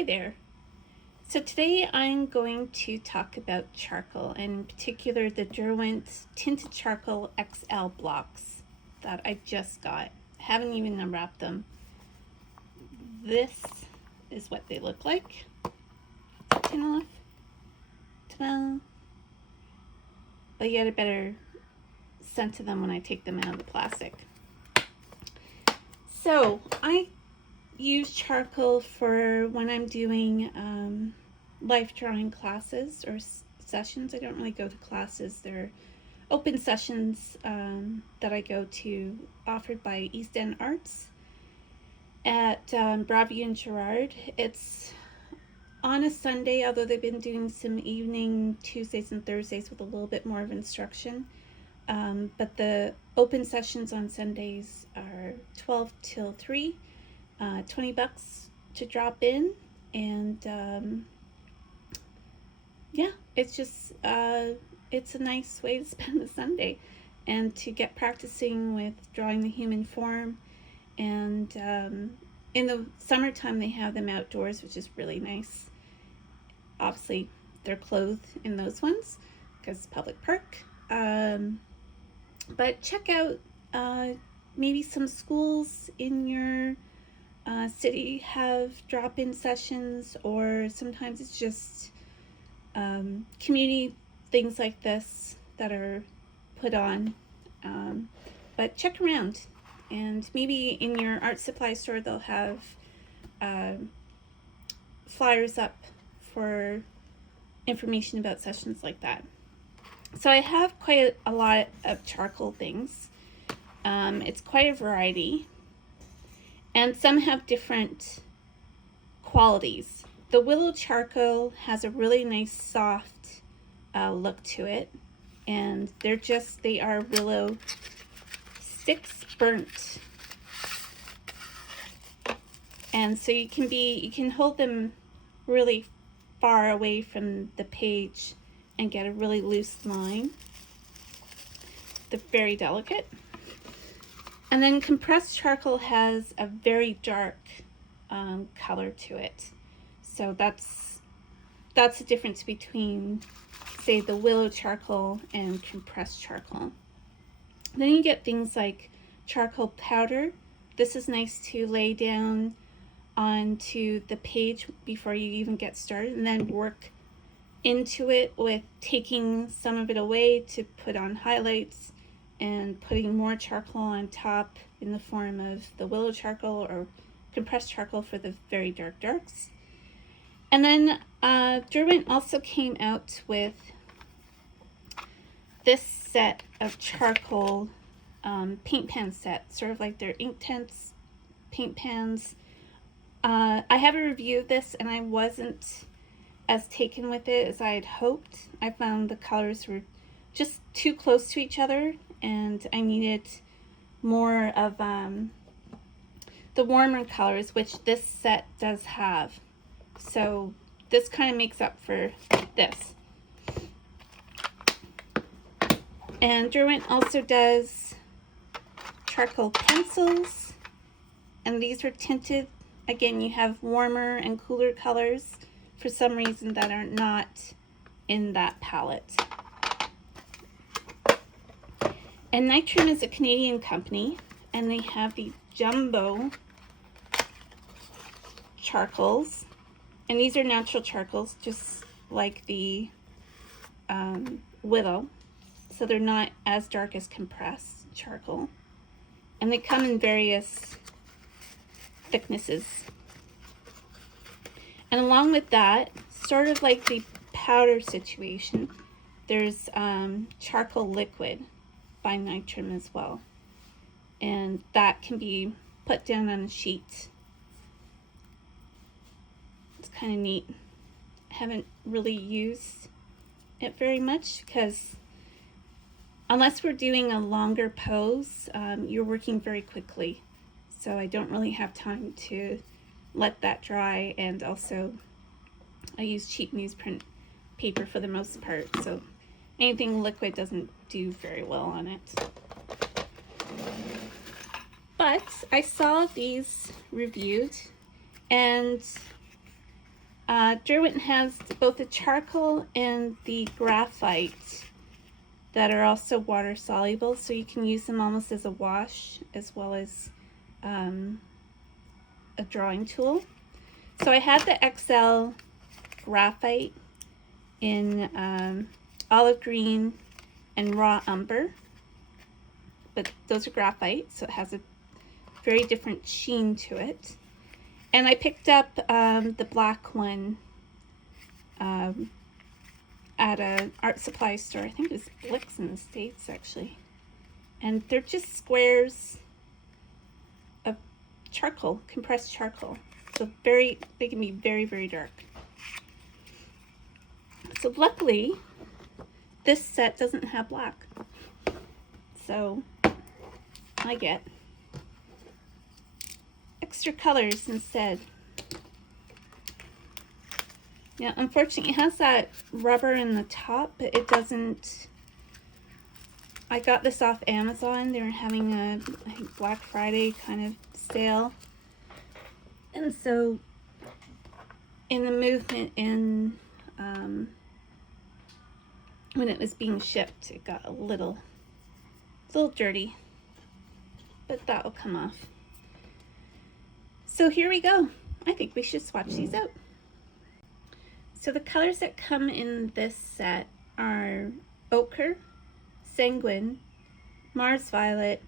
Hi there. So today I'm going to talk about charcoal, and in particular the Derwent Tinted Charcoal XL blocks that I just got. I haven't even unwrapped them. This is what they look like. Tin off. Ta-da! But you get a better sense of them when I take them out of the plastic. So I use charcoal for when I'm doing life drawing classes or sessions. I don't really go to classes. They're open sessions that I go to, offered by East End Arts at Broadview and Gerrard. It's on a Sunday, although they've been doing some evening Tuesdays and Thursdays with a little bit more of instruction. But the open sessions on Sundays are 12 till 3, $20 to drop in, and yeah, it's just it's a nice way to spend the Sunday and to get practicing with drawing the human form. And in the summertime they have them outdoors, which is really nice. Obviously they're clothed in those ones because it's public park. But check out maybe some schools in your city have drop-in sessions, or sometimes it's just community things like this that are put on. But check around, and maybe in your art supply store they'll have flyers up for information about sessions like that. So I have quite a lot of charcoal things. It's quite a variety, and some have different qualities. The willow charcoal has a really nice soft look to it, and they are willow sticks burnt, and so you can hold them really far away from the page and get a really loose line. They're very delicate. And then compressed charcoal has a very dark color to it. So that's the difference between, say, the willow charcoal and compressed charcoal. Then you get things like charcoal powder. This is nice to lay down onto the page before you even get started, and then work into it with taking some of it away to put on highlights and putting more charcoal on top in the form of the willow charcoal or compressed charcoal for the very dark darks. And then Derwent also came out with this set of charcoal paint pan set, sort of like their Inktense paint pans. I have a review of this, and I wasn't as taken with it as I had hoped. I found the colors were just too close to each other, and I needed more of the warmer colors, which this set does have. So this kind of makes up for this. And Derwent also does charcoal pencils, and these are tinted. Again, you have warmer and cooler colors for some reason that are not in that palette. And Nitrim is a Canadian company, and they have the jumbo charcoals, and these are natural charcoals, just like the willow, so they're not as dark as compressed charcoal, and they come in various thicknesses. And along with that, sort of like the powder situation, there's charcoal liquid by Nitrim as well, and that can be put down on a sheet. It's kind of neat. I haven't really used it very much because unless we're doing a longer pose, you're working very quickly, so I don't really have time to let that dry, and also I use cheap newsprint paper for the most part, so anything liquid doesn't do very well on it. But I saw these reviewed, and Derwent has both the charcoal and the graphite that are also water soluble, so you can use them almost as a wash as well as a drawing tool. So I had the XL graphite in olive green and raw umber, but those are graphite, so it has a very different sheen to it. And I picked up the black one at an art supply store. I think it was Blick's in the States, actually. And they're just squares of charcoal, compressed charcoal. So they can be very, very dark. So luckily, this set doesn't have black. So I get extra colors instead. Yeah, unfortunately it has that rubber in the top, but it doesn't. I got this off Amazon. They were having a, I think, Black Friday kind of sale. And so in the movement when it was being shipped, it got a little dirty, but that will come off. So here we go. I think we should swatch these out. So the colors that come in this set are ochre, sanguine, Mars violet,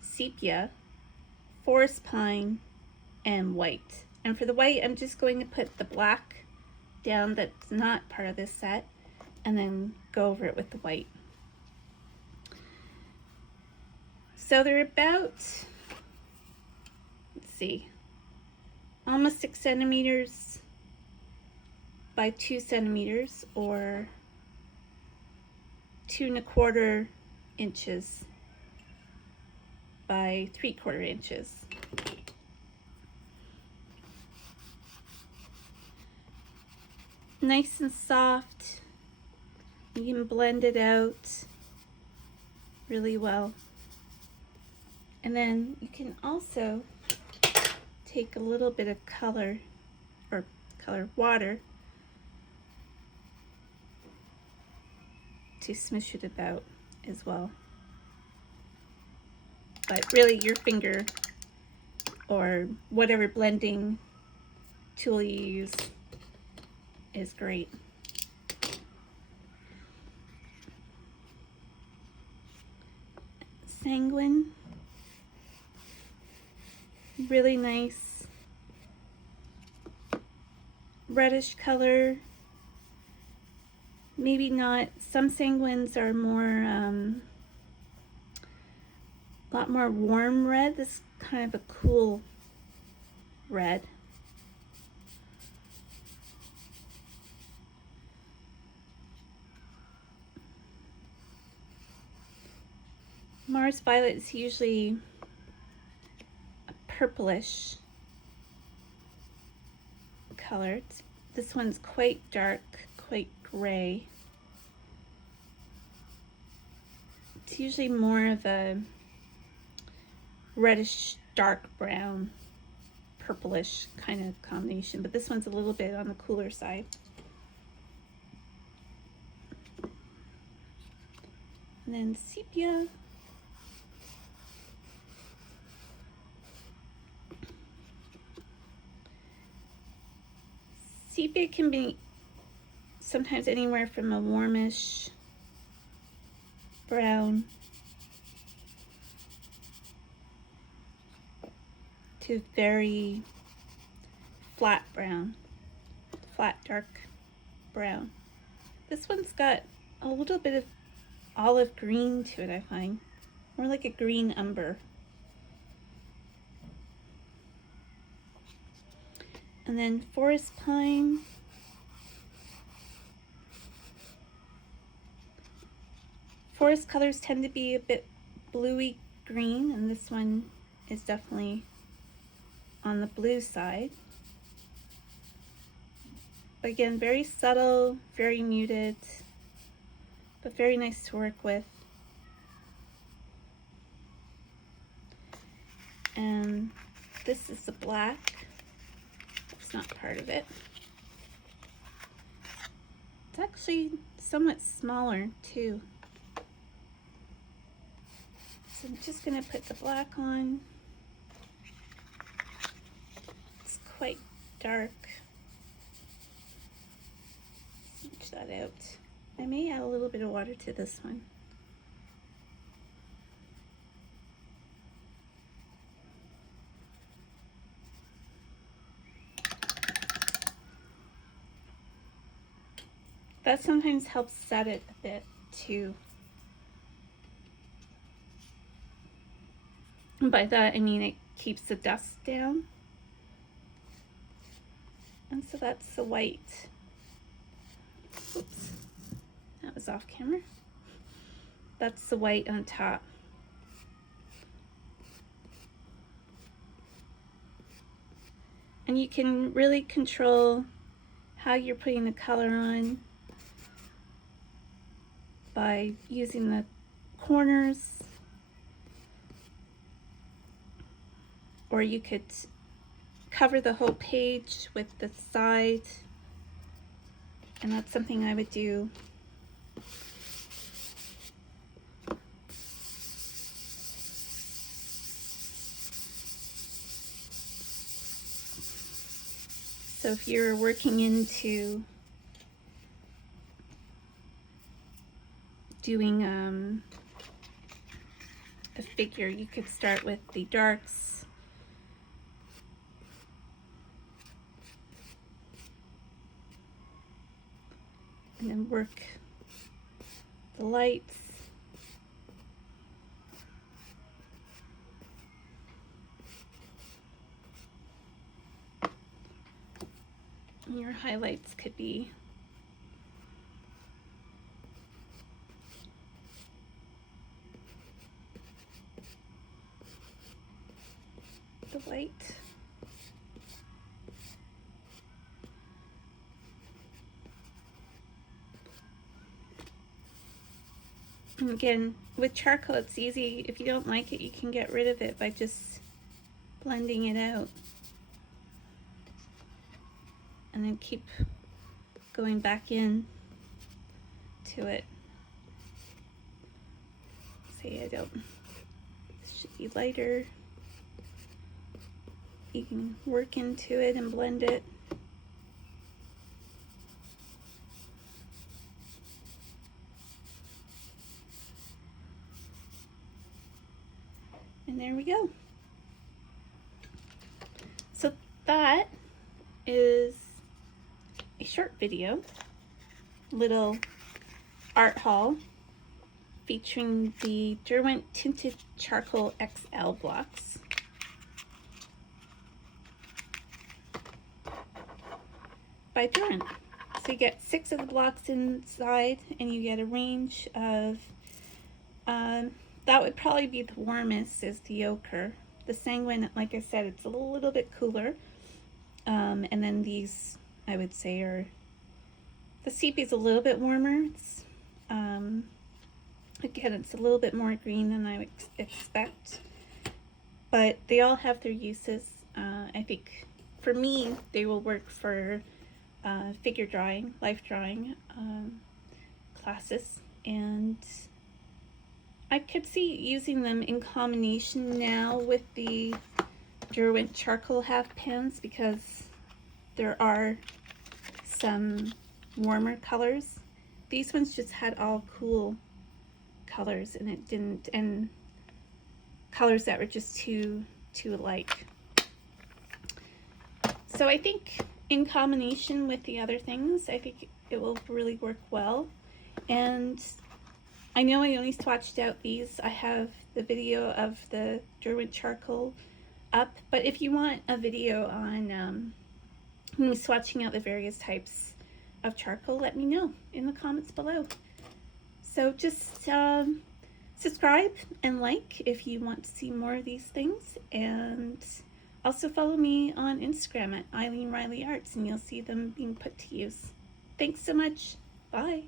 sepia, forest pine, and white. And for the white, I'm just going to put the black down that's not part of this set, and then go over it with the white. So they're about, let's see, almost 6 centimeters by 2 centimeters, or 2 1/4 inches by 3/4 inches. Nice and soft. You can blend it out really well. And then you can also take a little bit of color, or colored water, to smush it about as well. But really your finger or whatever blending tool you use is great. Sanguine, really nice reddish color. Maybe not, some sanguines are more a lot more warm red. This is kind of a cool red. Mars violet is usually a purplish color. This one's quite dark, quite gray. It's usually more of a reddish dark brown, purplish kind of combination, but this one's a little bit on the cooler side. And then sepia. Sepia can be sometimes anywhere from a warmish brown to very flat brown, flat dark brown. This one's got a little bit of olive green to it, I find. More like a green umber. And then forest pine. Forest colors tend to be a bit bluey green, and this one is definitely on the blue side. But again, very subtle, very muted, but very nice to work with. And this is the black. It's not part of it. It's actually somewhat smaller too. So I'm just going to put the black on. It's quite dark. Switch that out. I may add a little bit of water to this one. That sometimes helps set it a bit too. And by that I mean it keeps the dust down. And so that's the white. Oops, that was off camera. That's the white on top. And you can really control how you're putting the color on by using the corners, or you could cover the whole page with the side, and that's something I would do. So if you're working into doing a figure, you could start with the darks and then work the lights. And your highlights could be the white. And again, with charcoal it's easy. If you don't like it, you can get rid of it by just blending it out. And then keep going back in to it. Say I don't, this should be lighter. You can work into it and blend it. And there we go. So that is a short video, little art haul featuring the Derwent Tinted Charcoal XL blocks. By Derwent. So you get 6 of the blocks inside, and you get a range of, that would probably be the warmest, is the ochre. The sanguine, like I said, it's a little bit cooler. And then these, I would say, are, the sepia is a little bit warmer. It's, again, it's a little bit more green than I would expect. But they all have their uses. I think, for me, they will work for figure drawing, life drawing classes, and I could see using them in combination now with the Derwent charcoal half pans, because there are some warmer colors. These ones just had all cool colors, and it didn't, and colors that were just too alike. So I think in combination with the other things, I think it will really work well. And I know I only swatched out these. I have the video of the Derwent charcoal up, but if you want a video on me swatching out the various types of charcoal, let me know in the comments below. So just subscribe and like if you want to see more of these things, and also follow me on Instagram at Eileen Riley Arts, and you'll see them being put to use. Thanks so much. Bye.